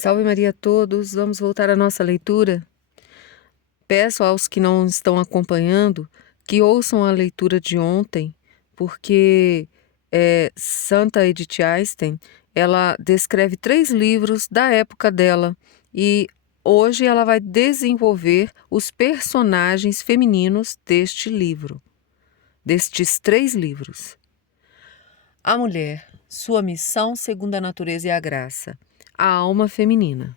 Salve Maria a todos, vamos voltar à nossa leitura? Peço aos que não estão acompanhando que ouçam a leitura de ontem, porque Santa Edith Einstein, ela descreve 3 livros da época dela e hoje ela vai desenvolver os personagens femininos destes 3 livros. A mulher, sua missão segundo a natureza e a graça, a alma feminina.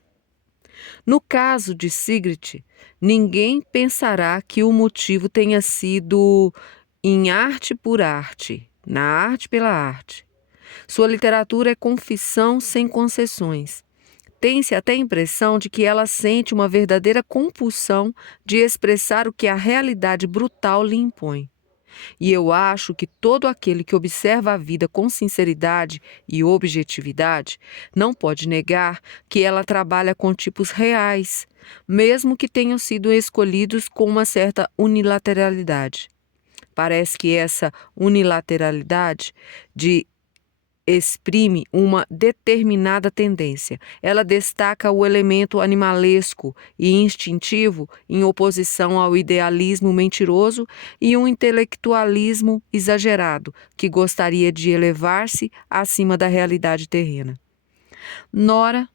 No caso de Sigrid, ninguém pensará que o motivo tenha sido em arte por arte, na arte pela arte. Sua literatura é confissão sem concessões. Tem-se até a impressão de que ela sente uma verdadeira compulsão de expressar o que a realidade brutal lhe impõe. E eu acho que todo aquele que observa a vida com sinceridade e objetividade não pode negar que ela trabalha com tipos reais, mesmo que tenham sido escolhidos com uma certa unilateralidade. Parece que essa unilateralidade exprime uma determinada tendência. Ela destaca o elemento animalesco e instintivo em oposição ao idealismo mentiroso e um intelectualismo exagerado que gostaria de elevar-se acima da realidade terrena. Nora,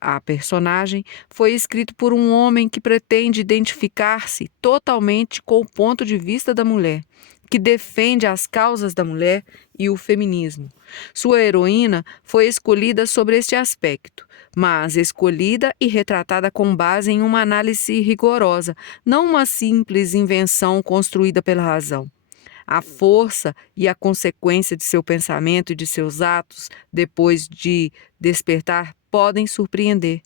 a personagem, foi escrito por um homem que pretende identificar-se totalmente com o ponto de vista da mulher, que defende as causas da mulher e o feminismo. Sua heroína foi escolhida sobre este aspecto, mas escolhida e retratada com base em uma análise rigorosa, não uma simples invenção construída pela razão. A força e a consequência de seu pensamento e de seus atos, depois de despertar, podem surpreender.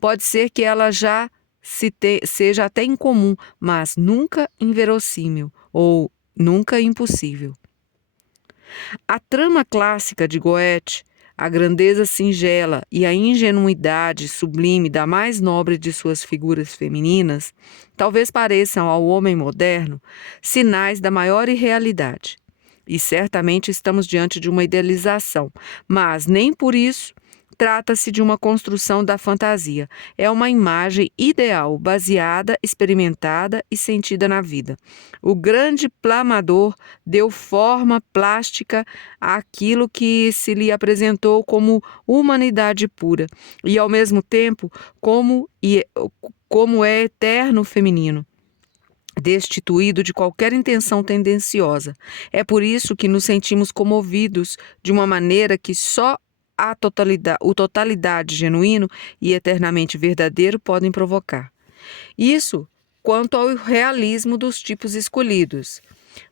Pode ser que ela já seja até incomum, mas nunca inverossímil ou nunca impossível. A trama clássica de Goethe, a grandeza singela e a ingenuidade sublime da mais nobre de suas figuras femininas, talvez pareçam ao homem moderno sinais da maior irrealidade. E certamente estamos diante de uma idealização, mas nem por isso trata-se de uma construção da fantasia. É uma imagem ideal, baseada, experimentada e sentida na vida. O grande plamador deu forma plástica àquilo que se lhe apresentou como humanidade pura e, ao mesmo tempo, como é eterno feminino, destituído de qualquer intenção tendenciosa. É por isso que nos sentimos comovidos de uma maneira que só o totalidade genuíno e eternamente verdadeiro podem provocar. Isso quanto ao realismo dos tipos escolhidos.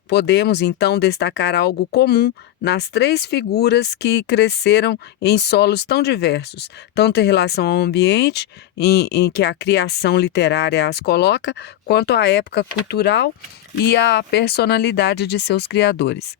Podemos, então, destacar algo comum nas 3 figuras que cresceram em solos tão diversos, tanto em relação ao ambiente em que a criação literária as coloca, quanto à época cultural e à personalidade de seus criadores.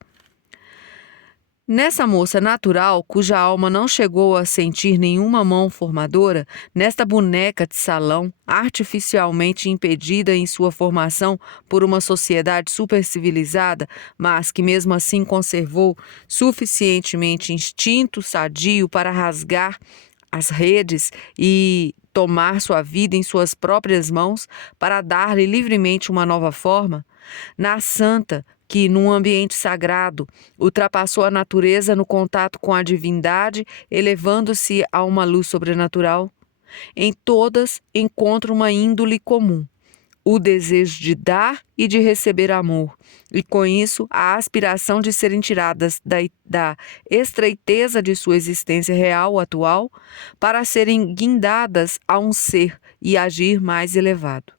Nessa moça natural, cuja alma não chegou a sentir nenhuma mão formadora, nesta boneca de salão, artificialmente impedida em sua formação por uma sociedade supercivilizada, mas que mesmo assim conservou suficientemente instinto sadio para rasgar as redes e tomar sua vida em suas próprias mãos para dar-lhe livremente uma nova forma, na santa, que, num ambiente sagrado, ultrapassou a natureza no contato com a divindade, elevando-se a uma luz sobrenatural, em todas encontra uma índole comum, o desejo de dar e de receber amor, e com isso a aspiração de serem tiradas da estreiteza de sua existência real atual para serem guindadas a um ser e agir mais elevado.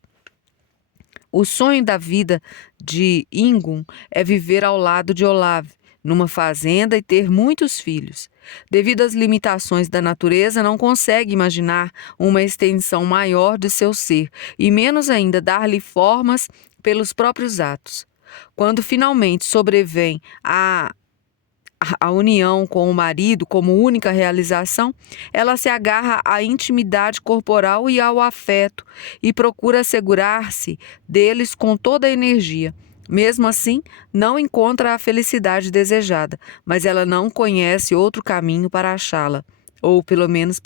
O sonho da vida de Ingunn é viver ao lado de Olav, numa fazenda e ter muitos filhos. Devido às limitações da natureza, não consegue imaginar uma extensão maior de seu ser, e menos ainda dar-lhe formas pelos próprios atos. Quando finalmente sobrevém a união com o marido como única realização, ela se agarra à intimidade corporal e ao afeto e procura assegurar-se deles com toda a energia. Mesmo assim, não encontra a felicidade desejada, mas ela não conhece outro caminho para achá-la. ou pelo menos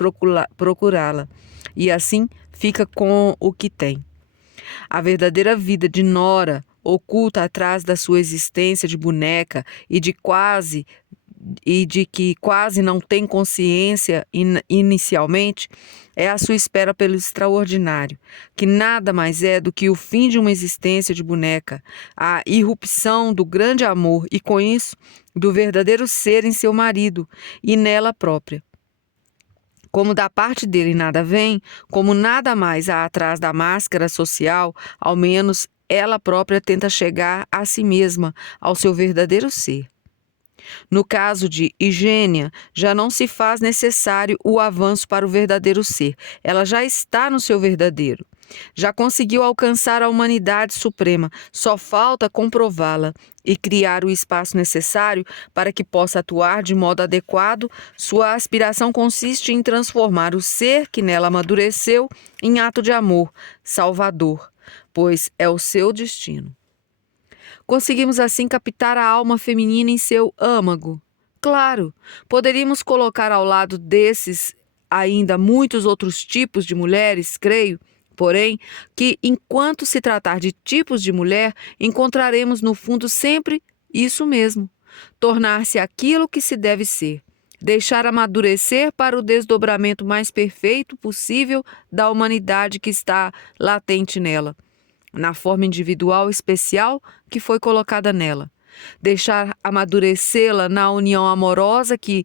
procurá-la, e assim fica com o que tem. A verdadeira vida de Nora, oculta atrás da sua existência de boneca e de que quase não tem consciência inicialmente, é a sua espera pelo extraordinário, que nada mais é do que o fim de uma existência de boneca, a irrupção do grande amor e, com isso, do verdadeiro ser em seu marido e nela própria. Como da parte dele nada vem, como nada mais há atrás da máscara social, ao menos ela própria tenta chegar a si mesma, ao seu verdadeiro ser. No caso de Igênia, já não se faz necessário o avanço para o verdadeiro ser. Ela já está no seu verdadeiro. Já conseguiu alcançar a humanidade suprema, só falta comprová-la e criar o espaço necessário para que possa atuar de modo adequado. Sua aspiração consiste em transformar o ser que nela amadureceu em ato de amor, salvador, pois é o seu destino. Conseguimos assim captar a alma feminina em seu âmago. Claro, poderíamos colocar ao lado desses ainda muitos outros tipos de mulheres, creio, porém, que enquanto se tratar de tipos de mulher, encontraremos no fundo sempre isso mesmo: tornar-se aquilo que se deve ser, deixar amadurecer para o desdobramento mais perfeito possível da humanidade que está latente nela, na forma individual especial que foi colocada nela. Deixar amadurecê-la na união amorosa que,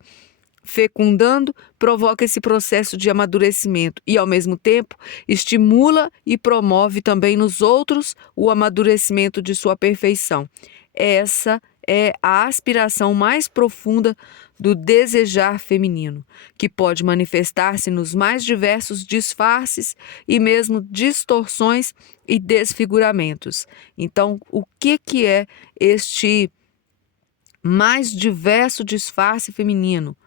fecundando, provoca esse processo de amadurecimento e, ao mesmo tempo, estimula e promove também nos outros o amadurecimento de sua perfeição. Essa é a aspiração mais profunda do desejar feminino, que pode manifestar-se nos mais diversos disfarces e mesmo distorções e desfiguramentos. Então, o que é este mais diverso disfarce feminino?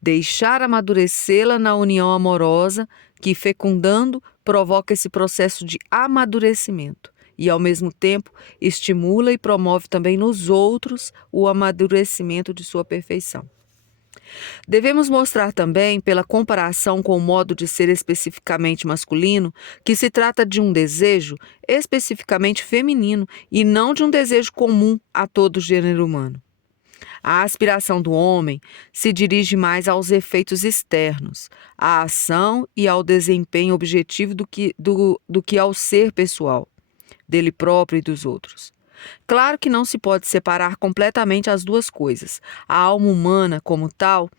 Deixar amadurecê-la na união amorosa que, fecundando, provoca esse processo de amadurecimento e, ao mesmo tempo, estimula e promove também nos outros o amadurecimento de sua perfeição. Devemos mostrar também, pela comparação com o modo de ser especificamente masculino, que se trata de um desejo especificamente feminino e não de um desejo comum a todo o gênero humano. A aspiração do homem se dirige mais aos efeitos externos, à ação e ao desempenho objetivo do que ao ser pessoal, dele próprio e dos outros. Claro que não se pode separar completamente as duas coisas. A alma humana, como tal,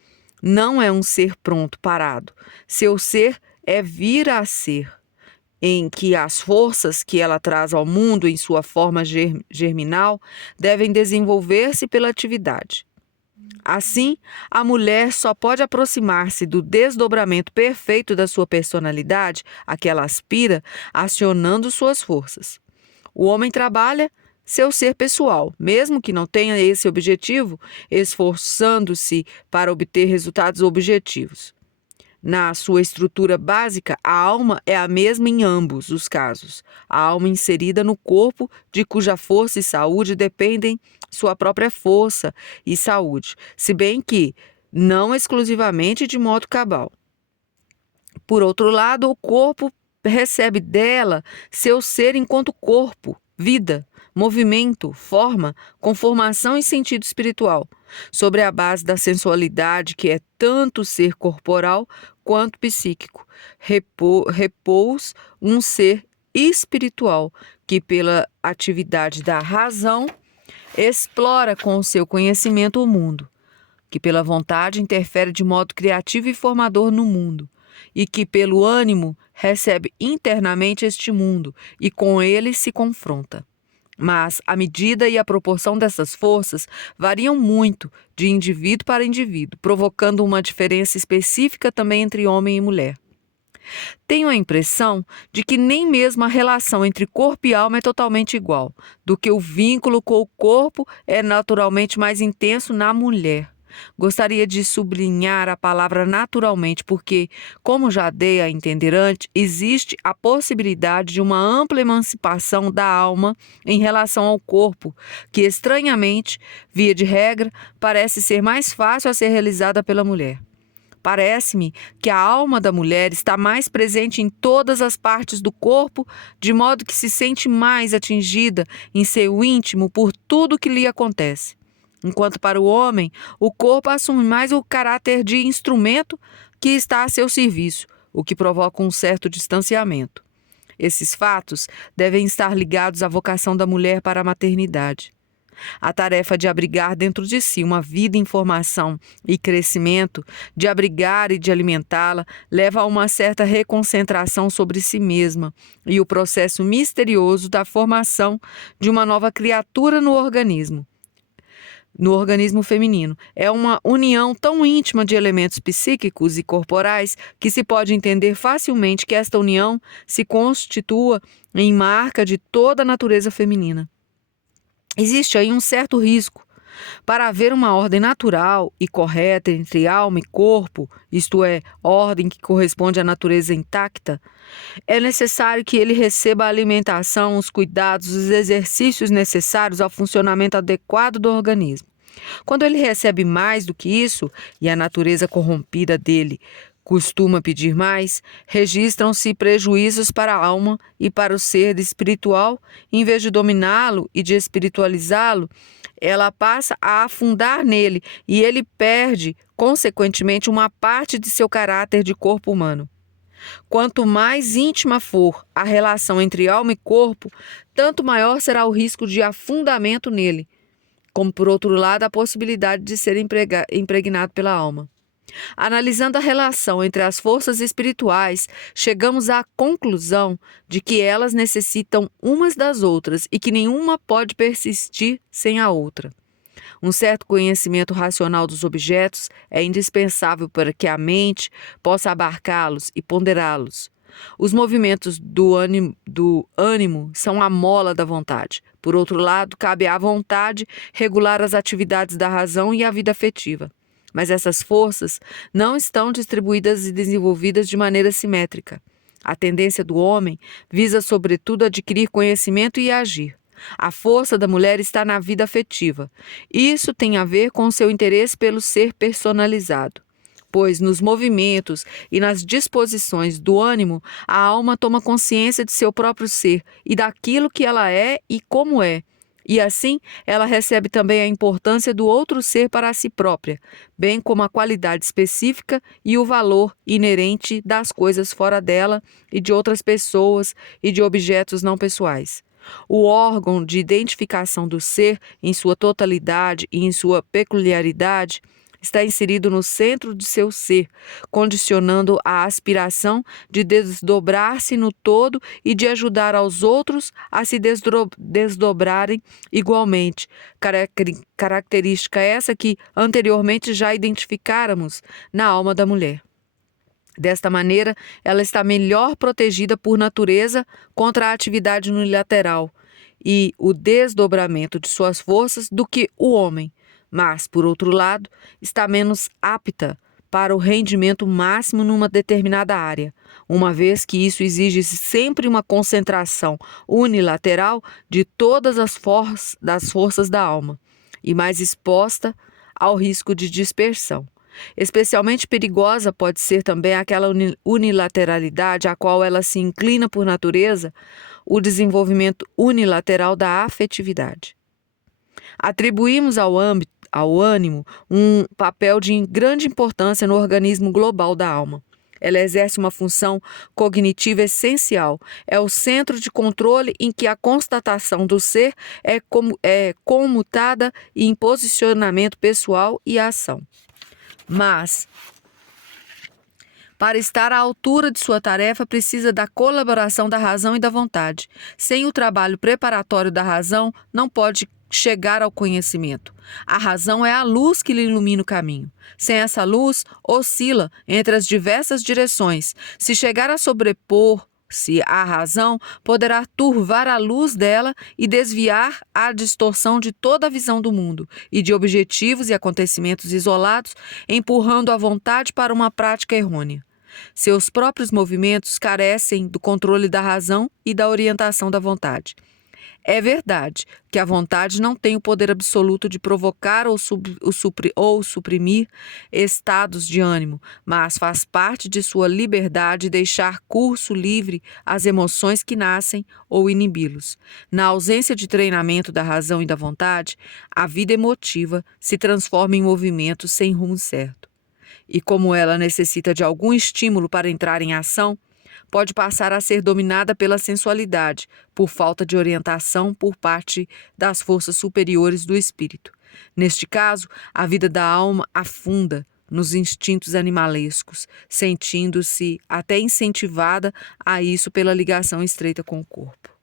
não é um ser pronto, parado. Seu ser é vir a ser, em que as forças que ela traz ao mundo em sua forma germinal devem desenvolver-se pela atividade. Assim, a mulher só pode aproximar-se do desdobramento perfeito da sua personalidade, a que ela aspira, acionando suas forças. O homem trabalha seu ser pessoal, mesmo que não tenha esse objetivo, esforçando-se para obter resultados objetivos. Na sua estrutura básica, a alma é a mesma em ambos os casos. A alma inserida no corpo, de cuja força e saúde dependem sua própria força e saúde, se bem que não exclusivamente de modo cabal. Por outro lado, o corpo recebe dela seu ser enquanto corpo, vida, movimento, forma, conformação e sentido espiritual, sobre a base da sensualidade que é tanto ser corporal quanto psíquico. Repousa um ser espiritual que, pela atividade da razão, explora com o seu conhecimento o mundo, que pela vontade interfere de modo criativo e formador no mundo, e que pelo ânimo recebe internamente este mundo e com ele se confronta. Mas a medida e a proporção dessas forças variam muito de indivíduo para indivíduo, provocando uma diferença específica também entre homem e mulher. Tenho a impressão de que nem mesmo a relação entre corpo e alma é totalmente igual, do que o vínculo com o corpo é naturalmente mais intenso na mulher. Gostaria de sublinhar a palavra naturalmente porque, como já dei a entender antes, existe a possibilidade de uma ampla emancipação da alma em relação ao corpo, que estranhamente, via de regra, parece ser mais fácil a ser realizada pela mulher. Parece-me que a alma da mulher está mais presente em todas as partes do corpo, de modo que se sente mais atingida em seu íntimo por tudo que lhe acontece. Enquanto para o homem, o corpo assume mais o caráter de instrumento que está a seu serviço, o que provoca um certo distanciamento. Esses fatos devem estar ligados à vocação da mulher para a maternidade. A tarefa de abrigar dentro de si uma vida em formação e crescimento, de abrigar e de alimentá-la, leva a uma certa reconcentração sobre si mesma e o processo misterioso da formação de uma nova criatura no organismo feminino. É uma união tão íntima de elementos psíquicos e corporais que se pode entender facilmente que esta união se constitua em marca de toda a natureza feminina. Existe aí um certo risco. Para haver uma ordem natural e correta entre alma e corpo, isto é, ordem que corresponde à natureza intacta, é necessário que ele receba a alimentação, os cuidados, os exercícios necessários ao funcionamento adequado do organismo. Quando ele recebe mais do que isso, e a natureza corrompida dele costuma pedir mais, registram-se prejuízos para a alma e para o ser espiritual. Em vez de dominá-lo e de espiritualizá-lo, ela passa a afundar nele e ele perde, consequentemente, uma parte de seu caráter de corpo humano. Quanto mais íntima for a relação entre alma e corpo, tanto maior será o risco de afundamento nele, como, por outro lado, a possibilidade de ser impregnado pela alma. Analisando a relação entre as forças espirituais, chegamos à conclusão de que elas necessitam umas das outras e que nenhuma pode persistir sem a outra. Um certo conhecimento racional dos objetos é indispensável para que a mente possa abarcá-los e ponderá-los. Os movimentos do ânimo são a mola da vontade. Por outro lado, cabe à vontade regular as atividades da razão e a vida afetiva. Mas essas forças não estão distribuídas e desenvolvidas de maneira simétrica. A tendência do homem visa, sobretudo, adquirir conhecimento e agir. A força da mulher está na vida afetiva. Isso tem a ver com seu interesse pelo ser personalizado. Pois nos movimentos e nas disposições do ânimo, a alma toma consciência de seu próprio ser e daquilo que ela é e como é. E assim, ela recebe também a importância do outro ser para si própria, bem como a qualidade específica e o valor inerente das coisas fora dela e de outras pessoas e de objetos não pessoais. O órgão de identificação do ser, em sua totalidade e em sua peculiaridade, está inserido no centro de seu ser, condicionando a aspiração de desdobrar-se no todo e de ajudar aos outros a se desdobrarem igualmente. Característica essa que anteriormente já identificáramos na alma da mulher. Desta maneira, ela está melhor protegida por natureza contra a atividade unilateral e o desdobramento de suas forças do que o homem. Mas, por outro lado, está menos apta para o rendimento máximo numa determinada área, uma vez que isso exige sempre uma concentração unilateral de todas as forças da alma, e mais exposta ao risco de dispersão. Especialmente perigosa pode ser também aquela unilateralidade a qual ela se inclina por natureza, o desenvolvimento unilateral da afetividade. Atribuímos ao ânimo um papel de grande importância no organismo global da alma. Ela exerce uma função cognitiva essencial. É o centro de controle em que a constatação do ser é comutada em posicionamento pessoal e ação. Mas, para estar à altura de sua tarefa, precisa da colaboração da razão e da vontade. Sem o trabalho preparatório da razão, não pode chegar ao conhecimento. A razão é a luz que lhe ilumina o caminho. Sem essa luz, oscila entre as diversas direções. Se chegar a sobrepor-se à razão, poderá turvar a luz dela e desviar a distorção de toda a visão do mundo e de objetivos e acontecimentos isolados, empurrando a vontade para uma prática errônea. Seus próprios movimentos carecem do controle da razão e da orientação da vontade. É verdade que a vontade não tem o poder absoluto de provocar ou suprimir estados de ânimo, mas faz parte de sua liberdade deixar curso livre às emoções que nascem ou inibi-los. Na ausência de treinamento da razão e da vontade, a vida emotiva se transforma em movimento sem rumo certo. E como ela necessita de algum estímulo para entrar em ação, pode passar a ser dominada pela sensualidade, por falta de orientação por parte das forças superiores do espírito. Neste caso, a vida da alma afunda nos instintos animalescos, sentindo-se até incentivada a isso pela ligação estreita com o corpo.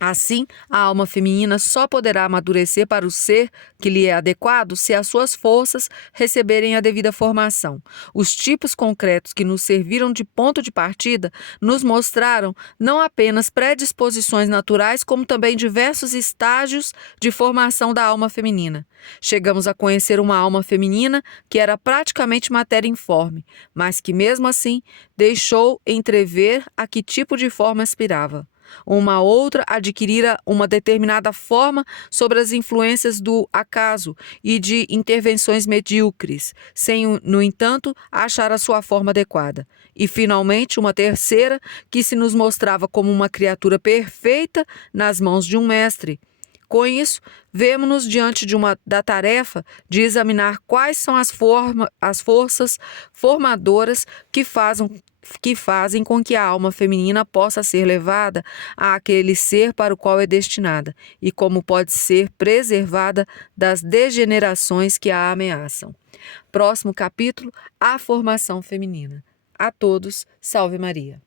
Assim, a alma feminina só poderá amadurecer para o ser que lhe é adequado se as suas forças receberem a devida formação. Os tipos concretos que nos serviram de ponto de partida nos mostraram não apenas predisposições naturais, como também diversos estágios de formação da alma feminina. Chegamos a conhecer uma alma feminina que era praticamente matéria informe, mas que mesmo assim deixou entrever a que tipo de forma aspirava. Uma outra adquirira uma determinada forma sobre as influências do acaso e de intervenções medíocres, sem, no entanto, achar a sua forma adequada. E, finalmente, uma terceira que se nos mostrava como uma criatura perfeita nas mãos de um mestre. Com isso, vemo-nos diante da tarefa de examinar quais são as forças formadoras que fazem com que a alma feminina possa ser levada àquele ser para o qual é destinada e como pode ser preservada das degenerações que a ameaçam. Próximo capítulo, a formação feminina. A todos, salve Maria.